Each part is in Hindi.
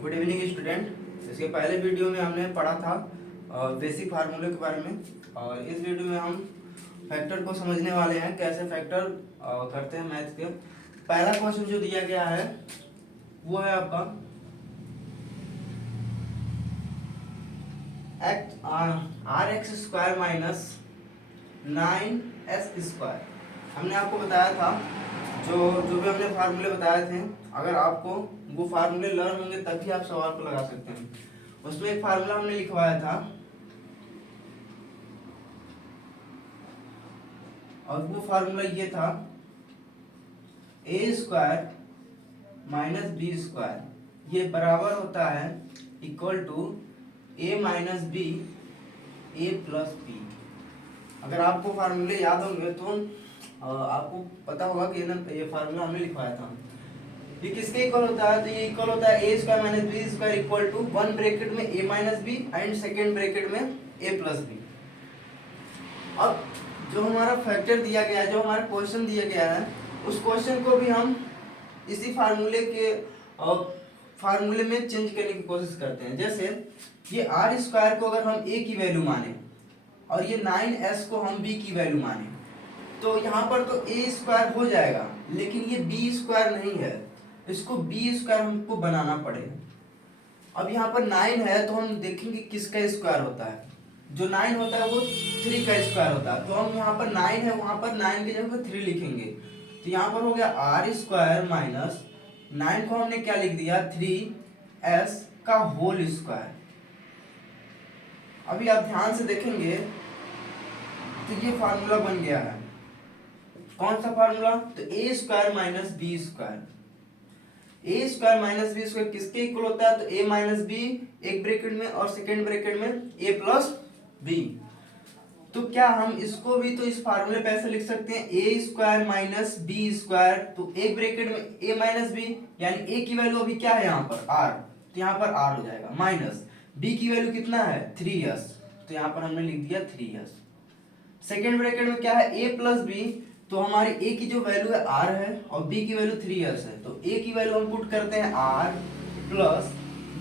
Good evening student. इसके पहले वीडियो में हमने पढ़ा था बेसिक फार्मूले के बारे में, और इस वीडियो में हम फैक्टर को समझने वाले हैं, कैसे फैक्टर करते हैं मैथ के। पहला क्वेश्चन जो दिया गया है वो है आपका are x square minus 9s²। हमने आपको बताया था जो जो भी हमने फार्मूले बताए थे, अगर आपको वो फार्मूले लर्न होंगे तभी आप सवाल को लगा सकते हैं। उसमें एक फार्मूला हमने लिखवाया था, और वो फार्मूला ये था a² माइनस b², ये बराबर होता है equal to a minus B a plus B. अगर आपको फार्मूले याद होंगे तो आपको पता होगा कि ये फार्मूला हमने लिखवाया था। ये किसके इक्वल होता है? तो ये इक्वल होता है a² minus b² equal to 1 bracket में a minus B and second bracket में a प्लस बी। अब जो हमारा फैक्टर दिया गया है, जो हमारा क्वेश्चन दिया गया है, उस क्वेश्चन को भी हम इसी फार्मूले में चेंज करने की कोशिश करते हैं। जैसे ये r² को अगर हम a की वैल्यू माने और ये 9s को हम b की वैल्यू माने, तो यहाँ पर तो a² हो जाएगा, लेकिन ये b² नहीं है, इसको b² हमको बनाना पड़ेगा। अब यहाँ पर 9 है तो हम देखेंगे किसका स्क्वायर होता है। जो 9 होता है वो 3 का स्क्वायर होता है, तो हम यहाँ पर 9 है, वहां पर 9 की जगह 3 लिखेंगे। तो यहाँ पर हो गया r² माइनस 9 को हमने क्या लिख दिया 3s का होल स्क्वायर। अभी आप ध्यान से देखेंगे तो ये फार्मूला बन गया है। कौन सा फार्मूला? तो a² minus b²। a² minus b² किसके इक्वल होता है? तो a माइनस बी एक ब्रैकेट में और सेकेंड ब्रैकेट में a प्लस बी। तो क्या हम इसको भी तो इस फार्मूले पे ऐसे लिख सकते हैं a² माइनस b², तो एक ब्रैकेट में a माइनस बी, यानी a की वैल्यू अभी क्या है यहाँ पर r, तो यहाँ पर r हो जाएगा, माइनस b की वैल्यू कितना है 3s, तो यहाँ पर हमने लिख दिया 3s। सेकेंड ब्रैकेट में क्या है a प्लस बी, तो हमारी a की जो वैल्यू है r है और b की वैल्यू 3s है, तो a की वैल्यू हम पुट करते हैं r प्लस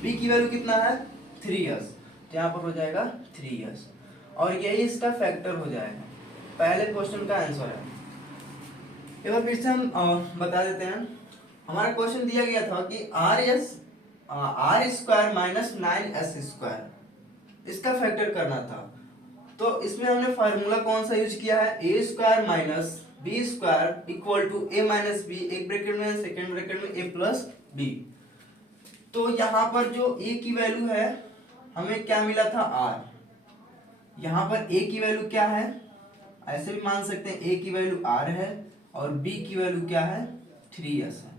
b की वैल्यू कितना है 3s, तो यहाँ पर हो जाएगा 3s, और यही इसका फैक्टर हो जाएगा। पहले क्वेश्चन का आंसर है। एक बार फिर से हम बता देते हैं। हमारा क्वेश्चन दिया गया था कि r² माइनस 9s², इसका फैक्टर करना था। तो इसमें हमने फार्मूला कौन सा यूज किया है? a² minus b² equal to a minus B एक ब्रैकेट में सेकेंड ब्रैकेट में a प्लस बी। तो यहाँ पर जो a की वैल्यू है हमें क्या मिला था r, यहाँ पर a की वैल्यू क्या है, ऐसे भी मान सकते हैं a की वैल्यू r है और b की वैल्यू क्या है 3s है।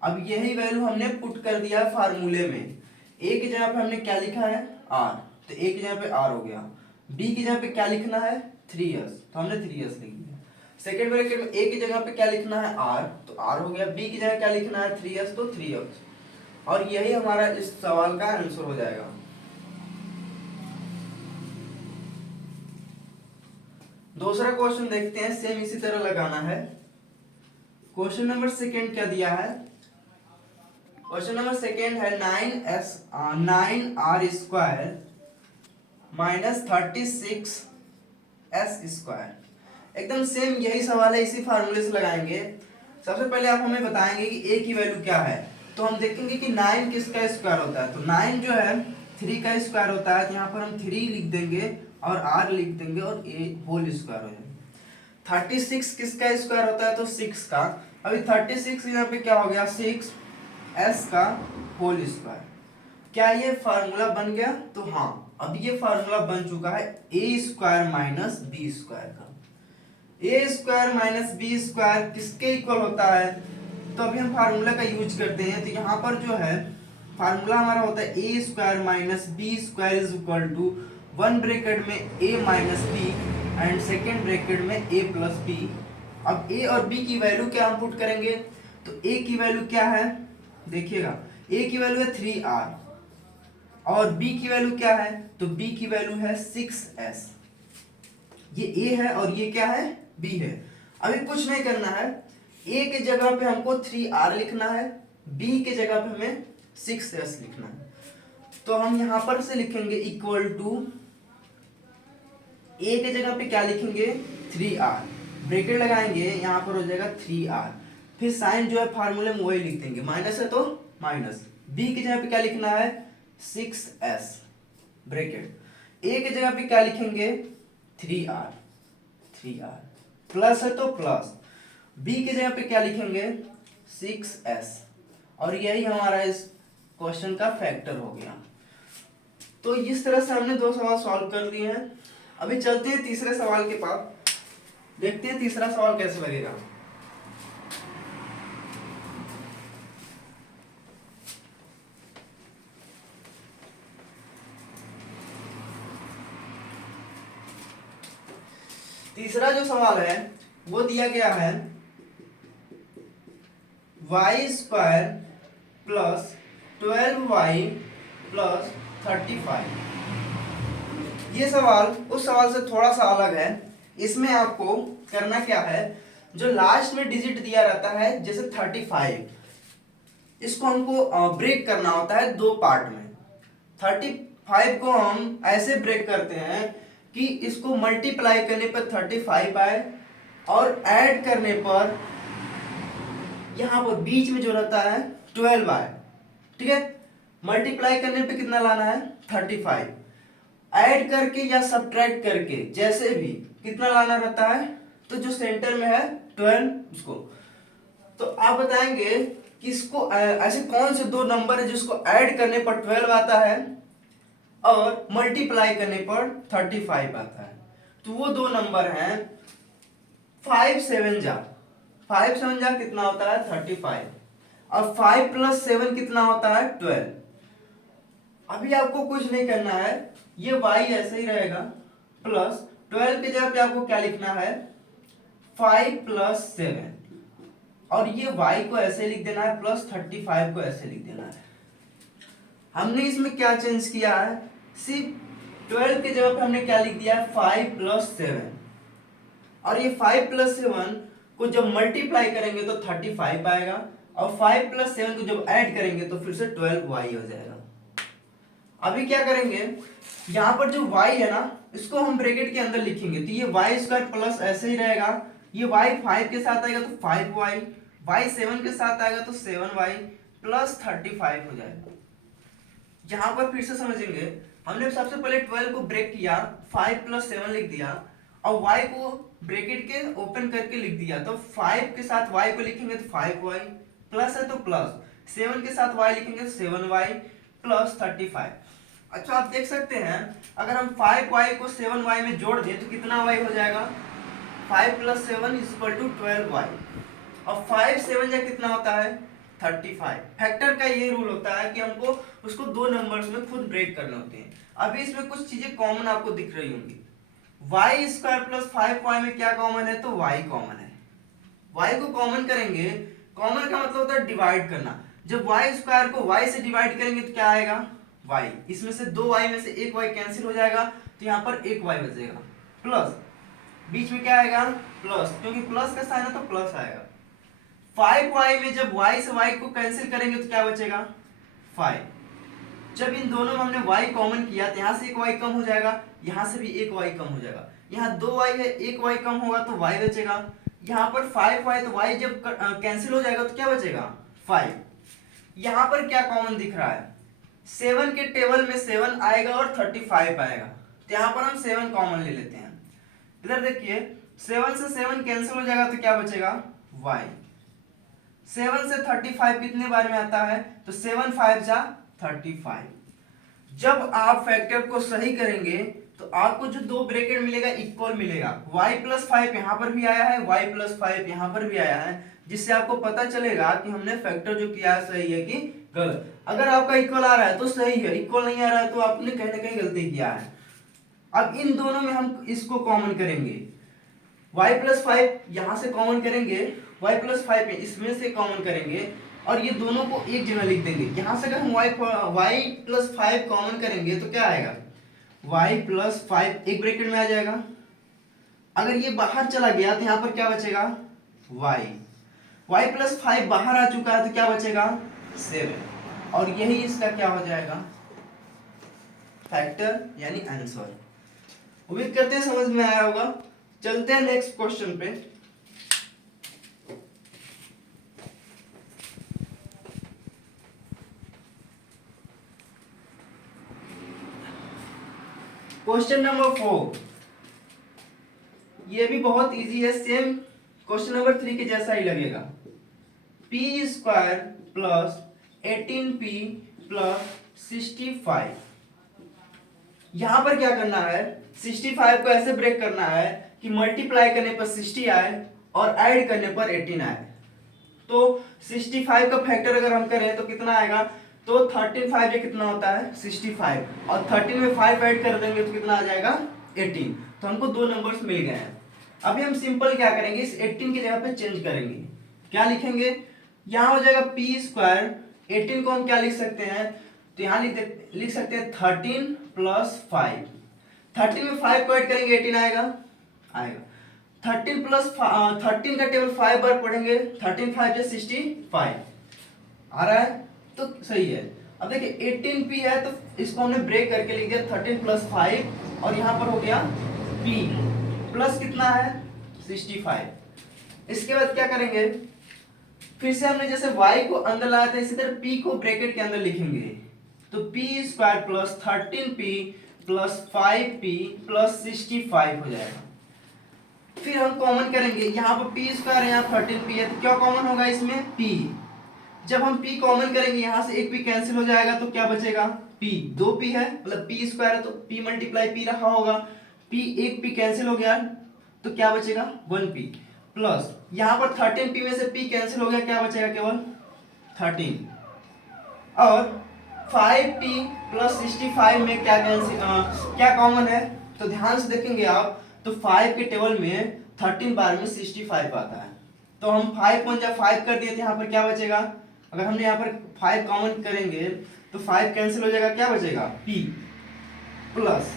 अब यही वैल्यू हमने पुट कर दिया फार्मूले में। a की जगह पे हमने क्या लिखा है r, तो a की जगह पे r हो गया। b की जगह पे क्या लिखना है 3s, तो हमने 3s लिख दिया। सेकेंड ब्रैकेट में a की जगह पे क्या लिखना है r, तो r हो गया। b की जगह क्या लिखना है 3s, तो 3s, और यही हमारा इस सवाल का आंसर हो जाएगा। दूसरा क्वेश्चन देखते हैं, सेम इसी तरह लगाना है। क्वेश्चन नंबर सेकेंड क्या दिया है? क्वेश्चन नंबर सेकेंड है 9r² माइनस 36s²। एकदम सेम यही सवाल है, इसी फार्मूले से लगाएंगे। सबसे पहले आप हमें बताएंगे कि a की वैल्यू क्या है, तो हम देखेंगे कि 9 किसका स्क्वायर होता है। तो 9 जो है 3 का स्क्वायर होता है, तो यहाँ पर हम 3 लिख देंगे और r लिख देंगे और a होल स्क्वायर हो जाएगा। 36 किसका स्क्वायर होता है? तो 6 का। अभी 36 यहाँ पे क्या हो गया 6s का होल स्क्वायर। क्या ये फार्मूला बन गया? तो हाँ, अब ये फार्मूला बन चुका है a² माइनस b² का। a² माइनस b² किसके इक्वल होता है? तो अभी हम फार्मूला का यूज करते हैं। तो यहाँ पर जो है फार्मूला हमारा होता है a² minus b² is equal to 1 bracket में a minus B and second bracket में a प्लस बी। अब a और b की वैल्यू क्या हम पुट करेंगे? तो a की वैल्यू क्या है देखिएगा, a की वैल्यू है 3r और b की वैल्यू क्या है? तो b की वैल्यू है 6s। ये a है और ये क्या है b है। अभी कुछ नहीं करना है, a के जगह पे हमको 3r लिखना है, b के जगह पे हमें 6s लिखना है। तो हम यहाँ पर से लिखेंगे इक्वल टू, ए के जगह पे क्या लिखेंगे 3r, ब्रैकेट लगाएंगे, यहाँ पर हो जाएगा 3r, फिर साइन जो है फार्मूले में वही लिख देंगे, माइनस है तो माइनस। बी की जगह पे क्या लिखना है 6s ब्रैकेट, ए की जगह पे क्या लिखेंगे 3r, प्लस है तो प्लस, बी की जगह पे क्या लिखेंगे 6s, और यही हमारा इस क्वेश्चन का फैक्टर हो गया। तो इस तरह से हमने 2 सवाल सॉल्व कर लिए हैं। अभी चलते हैं तीसरे सवाल के पास, देखते हैं तीसरा सवाल कैसे लगेगा। तीसरा जो सवाल है वो दिया गया है y² प्लस 12y प्लस 35। ये सवाल उस सवाल से थोड़ा सा अलग है। इसमें आपको करना क्या है, जो लास्ट में डिजिट दिया रहता है जैसे 35, इसको हमको ब्रेक करना होता है 2 पार्ट में। 35 को हम ऐसे ब्रेक करते हैं कि इसको मल्टीप्लाई करने पर 35 आए और ऐड करने पर यहां पर बीच में जो रहता है 12 आए। ठीक है, मल्टीप्लाई करने पे कितना लाना है 35, ऐड करके या सब्ट्रैक्ट करके जैसे भी कितना लाना रहता है, तो जो सेंटर में है 12 उसको। तो आप बताएंगे कि इसको ऐसे कौन से 2 नंबर है जिसको ऐड करने पर 12 आता है और मल्टीप्लाई करने पर 35 आता है। तो वो 2 नंबर हैं 5 7 जा, 5 7 जा कितना होता है 35, और 5 + 7 कितना होता है 12। अभी आपको कुछ नहीं करना है, ये y ऐसे ही रहेगा, प्लस 12 की जगह पे आपको क्या लिखना है 5 + 7, और ये y को ऐसे लिख देना है, प्लस 35 को ऐसे लिख देना है। हमने इसमें क्या चेंज किया है, सिर्फ 12 की जगह पे हमने क्या लिख दिया है 5 + 7, और ये 5 + 7 को जब मल्टीप्लाई करेंगे तो 35 आएगा, और 5 + 7 को जब ऐड करेंगे तो फिर से 12y हो जाएगा। अभी क्या करेंगे, यहाँ पर जो y है ना इसको हम ब्रैकेट के अंदर लिखेंगे, तो ये y² प्लस ऐसे ही रहेगा, ये y 5 के साथ आएगा तो 5y, y 7 के साथ आएगा तो 7y प्लस 35 हो जाएगा। यहाँ पर फिर से समझेंगे, हमने सबसे पहले 12 को ब्रेक किया, 5 + 7 लिख दिया, और y को ब्रैकेट के ओपन करके लिख दिया, तो 5 के साथ y को लिखेंगे तो 5y, प्लस है तो प्लस, 7 के साथ y लिखेंगे तो 7y प्लस 35। अच्छा, आप देख सकते हैं अगर हम 5y को 7y में जोड़ दें तो कितना y हो जाएगा, 5 + 7 = 12y, और 5 7 या कितना होता है 35। फैक्टर का ये रूल होता है कि हमको उसको 2 नंबर्स में खुद ब्रेक करने होते हैं। अभी इसमें कुछ चीजें कॉमन आपको दिख रही होंगी, y² + 5y में क्या कॉमन है, तो y कॉमन है। y को कॉमन करेंगे, कॉमन का मतलब होता है डिवाइड करना, जब y² को y से डिवाइड करेंगे तो क्या आएगा y, इसमें से 2y में से 1y कैंसिल हो जाएगा, तो यहाँ पर 1y बचेगा, प्लस बीच में क्या आएगा प्लस, क्योंकि प्लस का साइन है तो प्लस आएगा। 5y में जब y से y को कैंसिल करेंगे तो क्या बचेगा 5। जब इन दोनों में हमने y कॉमन किया तो यहाँ से 1y कम हो जाएगा, यहाँ से भी 1y कम हो जाएगा, यहाँ 2y है 1y कम होगा तो y बचेगा, यहाँ पर 5y तो y जब कैंसिल हो जाएगा तो क्या बचेगा 5। यहाँ पर क्या कॉमन दिख रहा है, 7 के टेबल में 7 आएगा और 35 आएगा, तो यहाँ पर हम 7 कॉमन ले लेते हैं। इधर देखिए 7 से 7 कैंसिल हो जाएगा तो क्या बचेगा y। 7 से 35 कितने बार में आता है, तो 7 5 जा 35। जब आप फैक्टर को सही करेंगे तो आपको जो 2 ब्रैकेट मिलेगा इक्वल मिलेगा, y + 5 यहाँ पर भी आया है, y + 5 यहाँ पर भी आया है, जिससे आपको पता चलेगा कि हमने फैक्टर जो किया है सही है कि गलत। अगर आपका इक्वल आ रहा है तो सही है, इक्वल नहीं आ रहा है तो आपने कहीं ना कहीं गलती किया है। अब इन दोनों में हम इसको कॉमन करेंगे, y + 5 यहां से कॉमन करेंगे, y + 5 इसमें से कॉमन करेंगे, और ये दोनों को एक जगह लिख देंगे। यहां से अगर हम y + 5 कॉमन करेंगे तो क्या आएगा y + 5 एक ब्रैकेट में आ जाएगा, अगर ये बाहर चला गया तो यहाँ पर क्या बचेगा y + 5 बाहर आ चुका है तो क्या बचेगा 7। और यही इसका क्या हो जाएगा, फैक्टर यानी आंसर। उम्मीद करते हैं समझ में आया होगा। चलते हैं नेक्स्ट क्वेश्चन पे। क्वेश्चन नंबर 4, ये भी बहुत इजी है, सेम क्वेश्चन नंबर 3 के जैसा ही लगेगा। P square plus 18p plus 65, यहां पर क्या करना है, 65 को ऐसे ब्रेक करना है कि मल्टीप्लाई करने पर 60 आए और ऐड करने पर 18 आए। तो 65 का फैक्टर अगर हम करें तो कितना आएगा, तो 13 5 ये कितना होता है 65, और 13 में 5 ऐड कर देंगे तो कितना आ जाएगा 18। तो हमको दो नंबर्स मिल गए हैं। अभी हम सिंपल क्या करेंगे, इस 18 की जगह पे चेंज करेंगे। क्या लिखेंगे, यहाँ हो जाएगा पी स्क्वायर, 18 को हम क्या लिख सकते हैं, तो यहाँ लिख सकते हैं 13 प्लस 5। 13 में 5 को ऐड करेंगे 18 आएगा। 13 प्लस 13 का टेबल 5 बार पढ़ेंगे, 13 5 या 65 आ रहा है, तो सही है। अब देखिए 18p है तो इसको हमने ब्रेक करके लिख दिया 13 प्लस 5, और यहाँ पर हो गया p प्लस कितना है 65। इसके बाद क्या करेंगे, फिर से हमने जैसे y को अंदर लाया था इसी तरह p को ब्रैकेट के अंदर लिखेंगे। तो p square plus 13p plus 5p plus 65 हो जाएगा। फिर हम कॉमन करेंगे, यहाँ पर p स्क्वायर है, यहाँ 13p है, तो क्या कॉमन होगा इसमें p। जब हम p कॉमन करेंगे यहाँ से एक p कैंसिल हो जाएगा तो क्या बचेगा p, 2p है मतलब p स्क्वायर है तो p मल्टीप्लाई p रखा होगा, p एक p कैंसिल हो गया तो क्या बचेगा 1p, प्लस यहाँ पर 13p में से p कैंसिल हो गया, क्या बचेगा केवल 13, और 5p प्लस 65 में क्या कॉमन है, तो ध्यान से देखेंगे आप तो 5 के टेबल में 13 बार में 65 आता है, तो हम 5 को 5 कर दिए तो यहाँ पर क्या बचेगा, अगर हमने यहाँ पर 5 कॉमन करेंगे तो 5 कैंसिल हो जाएगा, क्या बचेगा p प्लस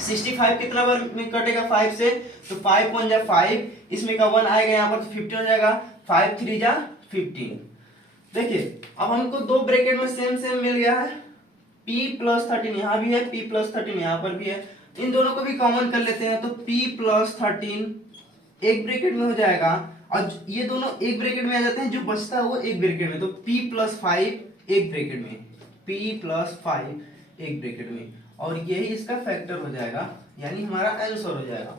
65 कितना बार में कटेगा 5 से, तो 5 को 5, इसमें का 1 आएगा यहाँ पर तो 15 हो जाएगा, 5 3 जा 15। देखिए अब हमको दो ब्रैकेट में सेम सेम मिल गया है, p प्लस 13 यहाँ भी है, p प्लस 13 यहाँ पर भी है, इन दोनों को भी कॉमन कर लेते हैं तो p प्लस 13 एक ब्रैकेट में हो जाएगा, और ये दोनों एक ब्रैकेट में आ जाते हैं, जो बचता है वो एक ब्रैकेट में, तो p प्लस 5 एक ब्रैकेट में, p प्लस 5 एक ब्रैकेट में, और यही इसका फैक्टर हो जाएगा यानी हमारा आंसर हो जाएगा।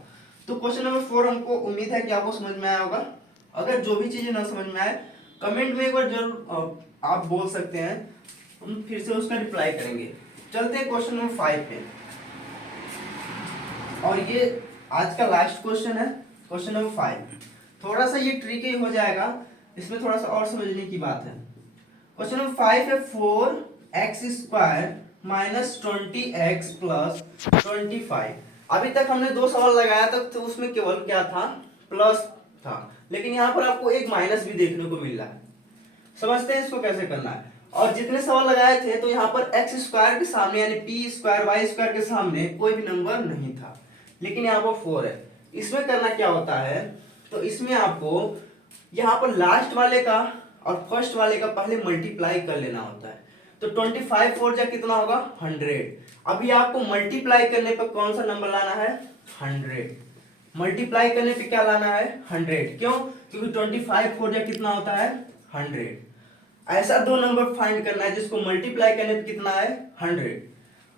तो क्वेश्चन नंबर 4 हमको उम्मीद है कि आपको समझ में आया होगा। अगर जो भी चीजें ना समझ में आए कमेंट में एक बार जरूर आप बोल सकते हैं, हम फिर से उसका रिप्लाई करेंगे। चलते हैं क्वेश्चन नंबर 5 पे, और ये आज का लास्ट क्वेश्चन है, क्वेश्चन नंबर 5। थोड़ा सा ये ट्रिकी हो जाएगा, इसमें थोड़ा सा और समझने की बात है। क्वेश्चन नंबर 5 है 4x square minus 20x plus 25। अभी तक हमने दो सवाल लगाया था तो उसमें केवल क्या था, प्लस था, लेकिन यहाँ पर आपको एक माइनस भी देखने को मिल रहा है। समझते हैं इसको कैसे करना है। और जितने सवाल लगाए थे तो यहाँ पर x स्क्वायर के सामने यानी p स्क्वायर y स्क्वायर के सामने कोई भी नंबर नहीं था, लेकिन यहाँ पर 4 है। इसमें करना क्या होता है, तो इसमें आपको यहाँ पर लास्ट वाले का और फर्स्ट वाले का पहले मल्टीप्लाई कर लेना होता है। तो 25 4 जा कितना होगा 100। अभी आपको मल्टीप्लाई करने पर कौन सा नंबर लाना है 100। मल्टीप्लाई करने पे क्या लाना है 100, क्यों, क्योंकि 25 4 जा कितना होता है 100। ऐसा दो नंबर फाइंड करना है जिसको मल्टीप्लाई करने पे कितना है 100,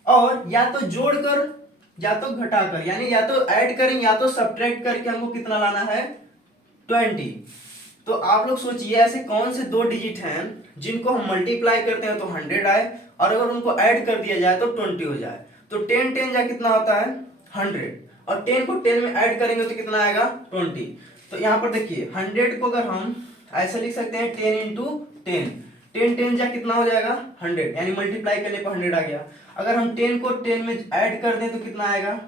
और या तो जोड़कर या तो घटाकर, यानी या तो ऐड करें या तो सब्ट्रैक्ट करके हमको कितना लाना है 20। तो आप लोग सोचिए ऐसे कौन से दो डिजिट हैं जिनको हम मल्टीप्लाई करते हैं तो 100 आए, और अगर उनको ऐड कर दिया जाए तो 20 हो जाए। तो 10 10 जा कितना होता है 100, और 10 को 10 में ऐड करेंगे तो कितना आएगा 20। तो यहाँ पर देखिए 100 को अगर हम ऐसे लिख सकते हैं 10 इंटू 10, 10 10 जा कितना हो जाएगा 100, यानी मल्टीप्लाई करने पर 100 आ गया। अगर हम 10 को 10 में ऐड कर दें तो कितना आएगा,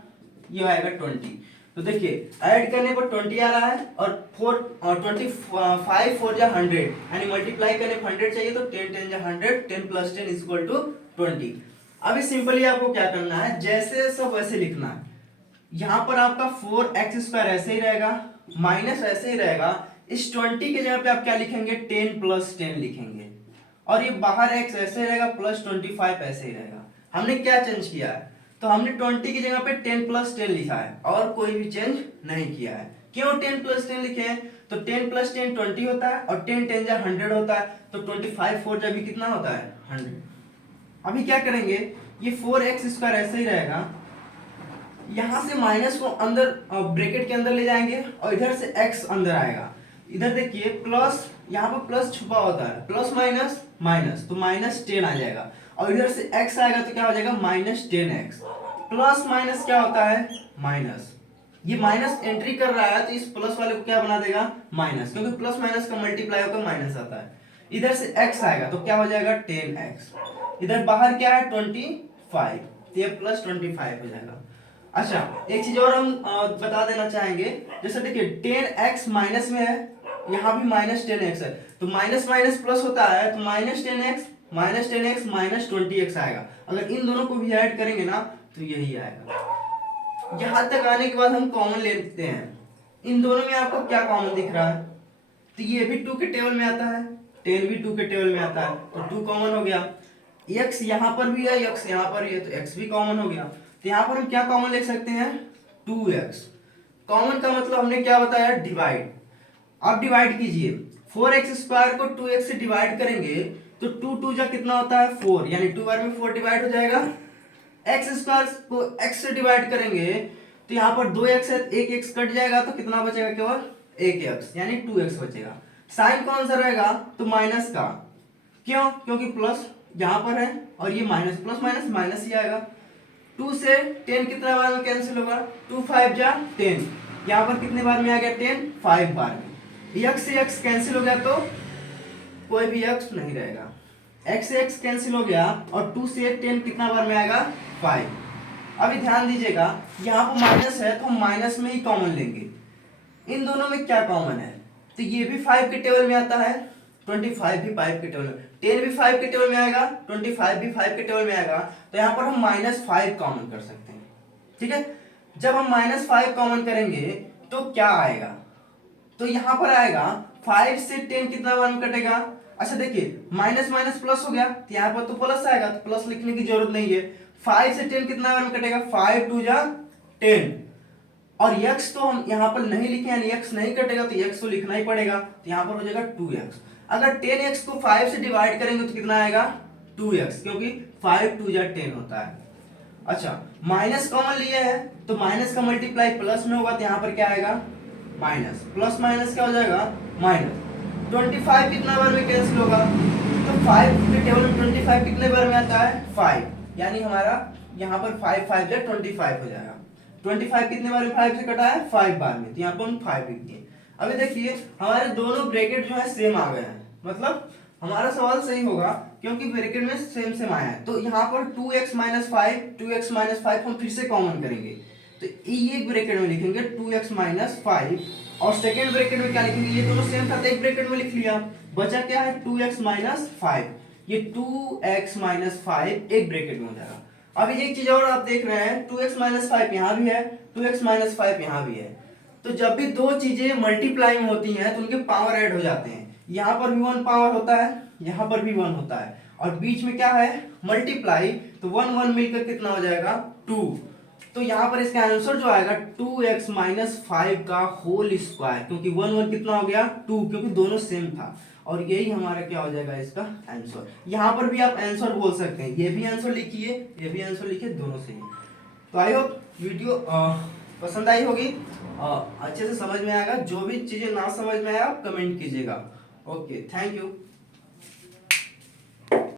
ये आएगा 20। तो देखिए ऐड करने पर 20 आ रहा है, और 25 4 जा 100, यानी मल्टीप्लाई करने पर 100 चाहिए, तो 10 10 जा 100, 10 प्लस 10 इज इक्वल टू 20। अभी सिंपली आपको क्या करना है, जैसे सब वैसे लिखना है। यहाँ पर आपका 4x स्क्वायर ऐसे ही रहेगा, माइनस ऐसे ही रहेगा, इस 20 के जगह पे आप क्या लिखेंगे 10 प्लस 10 लिखेंगे, और ये बाहर x ऐसे रहेगा प्लस 25 ऐसे ही रहेगा। हमने क्या चेंज किया है, तो हमने 20 की जगह पे 10 प्लस 10 लिखा है और कोई भी चेंज नहीं किया है। क्यों 10 प्लस 10 लिखे हैं, तो 10 प्लस 10 20 होता है और 10 10 जा 100 होता है, तो 25 4 जा भी कितना होता है 100। अभी क्या करेंगे, ये 4x स्क्वायर ऐसे ही रहेगा, यहां से माइनस को अंदर ब्रैकेट के अंदर ले जाएंगे और इधर से x अंदर आएगा। इधर देखिए प्लस, यहाँ पर प्लस छुपा होता है, प्लस माइनस माइनस, तो माइनस 10 आ जाएगा और इधर से x आएगा तो क्या हो जाएगा माइनस 10x। प्लस माइनस क्या होता है माइनस, ये माइनस एंट्री कर रहा है तो इस प्लस वाले को क्या बना देगा माइनस, क्योंकि प्लस माइनस का मल्टीप्लाई होकर माइनस आता है। इधर से x आएगा तो क्या हो जाएगा 10x, इधर बाहर क्या है 25, तो ये प्लस 25 हो जाएगा। अच्छा एक चीज और हम बता देना चाहेंगे, जैसे देखिए 10x माइनस में है, यहाँ भी माइनस 10x है, तो माइनस माइनस प्लस होता है, तो माइनस 10x माइनस 20x आएगा। अगर इन दोनों को भी ऐड करेंगे ना तो यही आएगा। यहाँ तक आने के बाद हम कॉमन लेते हैं, इन दोनों में आपको क्या कॉमन दिख रहा है, तो ये भी 2 के टेबल में आता है, 10 भी 2 के टेबल में आता है, तो 2 कॉमन हो गया। x यहाँ पर भी है, x यहाँ पर भी है, तो x भी कॉमन हो गया। तो यहाँ पर हम क्या कॉमन लिख सकते हैं 2x। कॉमन का मतलब हमने क्या बताया डिवाइड। अब डिवाइड कीजिए, 4x स्क्वायर को 2x से डिवाइड करेंगे तो 2 2 जा कितना होता है 4, यानी 2 बार में 4 डिवाइड हो जाएगा। x स्क्वायर को x से डिवाइड करेंगे तो यहाँ पर 2x है, एक x कट जाएगा तो कितना बचेगा केवल 1x, यानी 2x बचेगा। साइन कौन सा रहेगा, तो माइनस का, क्यों, क्योंकि प्लस यहाँ पर है और ये माइनस, प्लस माइनस माइनस ही आएगा। 2 से 10 कितना बार में कैंसिल होगा, 2 5 जा 10, यहाँ पर कितने बार में आ गया 10, 5 बार में। x से x कैंसिल हो गया तो कोई भी x नहीं रहेगा, x से x कैंसिल हो गया और 2 से 10 कितना बार में आएगा 5। अभी ध्यान दीजिएगा यहाँ पर माइनस है तो हम माइनस में ही कॉमन लेंगे। इन दोनों में क्या कॉमन है, तो ये भी 5 के टेबल में आता है, 25 भी 5 के टेबल में, 10 भी 5 के टेबल में आएगा, 25 भी 5 के टेबल में आएगा, तो यहाँ पर हम -5 कॉमन कर सकते हैं। ठीक है, जब हम -5 कॉमन करेंगे तो क्या आएगा, तो यहाँ पर आएगा 5 से 10 कितना बार में कटेगा। अच्छा देखिए माइनस माइनस प्लस हो गया, तो यहाँ पर तो प्लस आएगा, तो प्लस लिखने की जरूरत नहीं है। 5 से 10 कितना बार में कटेगा, 5 2 जा 10, और x तो हम यहाँ पर नहीं लिखे, यानी x नहीं कटेगा तो x तो लिखना ही पड़ेगा, तो यहाँ पर हो जाएगा 2x। अगर 10x को 5 से डिवाइड करेंगे तो कितना आएगा 2x, क्योंकि 5 2 जा 10 होता है। अच्छा माइनस कॉमन लिए है तो माइनस का मल्टीप्लाई प्लस में होगा, तो यहाँ पर क्या आएगा माइनस, प्लस माइनस क्या हो जाएगा माइनस। 25 कितना बार में कैंसिल होगा, तो 5 के टेबल में 25 कितने बार में आता है 5, यानी हमारा यहाँ पर 5 5 जा 25 हो जाएगा। 25 कितने बार में 5 से कटा है 5 बार में, तो यहाँ पर हम 5 लिख दिए। अभी देखिए हमारे दोनों ब्रैकेट जो है सेम आ गए हैं, मतलब हमारा सवाल सही होगा क्योंकि ब्रैकेट में सेम सेम आया है। तो यहाँ पर 2x माइनस 5 हम फिर से कॉमन करेंगे, तो ये ब्रैकेट में लिखेंगे 2x माइनस 5 और सेकेंड ब्रैकेट में क्या लिखेंगे, ये दोनों सेम था तो एक ब्रैकेट में लिख लिया, बचा क्या है 2x माइनस 5, ये 2x माइनस 5 एक ब्रैकेट में हो जाएगा। अभी एक चीज और आप देख रहे हैं 2x माइनस 5 यहाँ भी है, 2x माइनस 5 यहाँ भी है, तो जब भी दो चीजें मल्टीप्लाई में होती हैं तो उनके पावर ऐड हो जाते हैं। यहाँ पर भी 1 पावर होता है, यहाँ पर भी 1 होता है, और बीच में क्या है मल्टीप्लाई, तो 1 1 मिलकर कितना हो जाएगा 2। तो यहाँ पर इसका आंसर जो आएगा 2x माइनस 5 का होल स्क्वायर, क्योंकि 1 1 कितना हो गया 2, क्योंकि दोनों सेम था, और यही हमारा क्या हो जाएगा इसका आंसर। यहाँ पर भी आप आंसर बोल सकते हैं, ये भी आंसर लिखिए, ये भी आंसर लिखिए, दोनों सही है। तो आई होप वीडियो पसंद आई होगी, अच्छे से समझ में आएगा। जो भी चीजें ना समझ में आए आप कमेंट कीजिएगा। Okay, thank you.